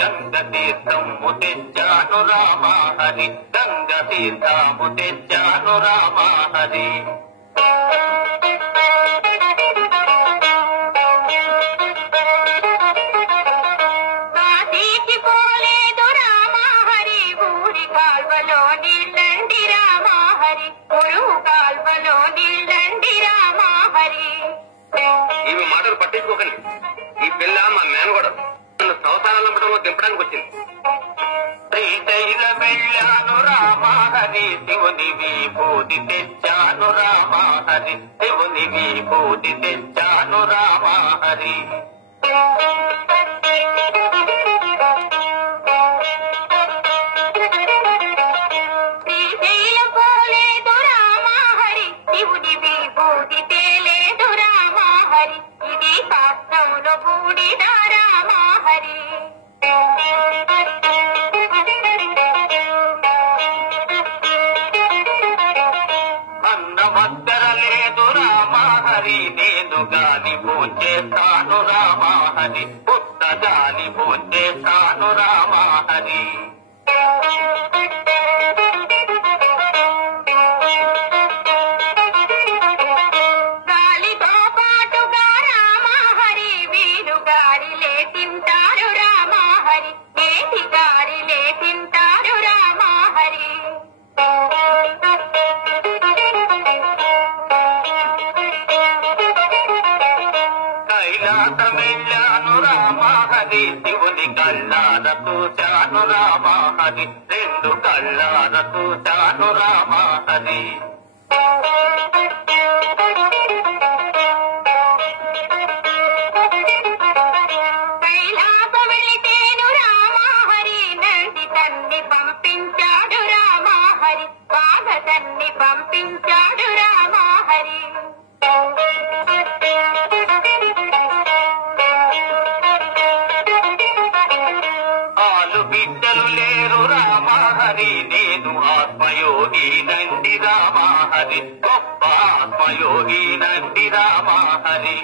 గంగ తీర్థము తెచ్చాను రామ హరి గంగ తీర్థము తెచ్చాను రామ హరి ఇవి మాటలు పట్టించుకోకండి. ఈ పిల్ల మా మేనగోడలు నన్ను సంవత్సరాలు నమ్మడంలో దింపడానికి వచ్చింది. శ్రీశైల వెళ్ళాను రామ హరి శివుని విభూతి తెచ్చాను రామ హరి శివుని విభూతి తెచ్చాను రామ హరి లేదు రామ హరి నేను గాలి భోంచేస్తాను రామ హరి పుట్ట గాలి భోంచేస్తాను రామ హరి గాలితో పాటుగా రామ హరి వీరు గాలిలే తింటారు రామ హరి నేటి గాలిలే తింటారు రామ హరి కైలాసమెళ్ళాను రామ హరి శివుని కళ్ళార చూశాను రామ హరి రెండు కళ్ళార చూశాను రామ హరి కైలాస వెళితేను రామ హరి నంది తన్ని పంపించాడు రామ హరి బాధ తన్ని పంపించాడు రామ హరి బిడ్డలు లేరు రామ హరి నేను ఆత్మయోగి నంది రామ హరి గొప్ప ఆత్మయోగి నంది రామ హరి